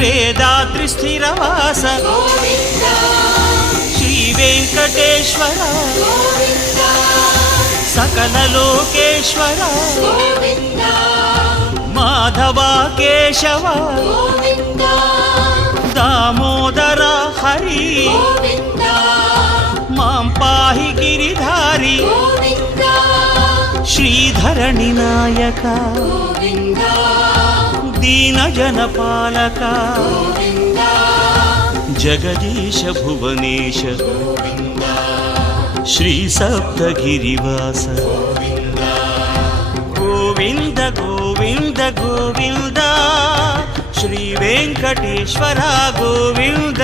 వేదాద్రి స్థిరవాస శ్రీ వెంకటేశ్వర సకల లోకేశ్వర మాధవ కేశవ దామోదర హరి మాం పాహి గిరిధారి శ్రీధరణి నాయక దీనజన పాలక జగదీశ భువనేశ శ్రీ సప్తగిరివాస గోవింద గోవింద గోవింద శ్రీ వెంకటేశ్వర గోవింద.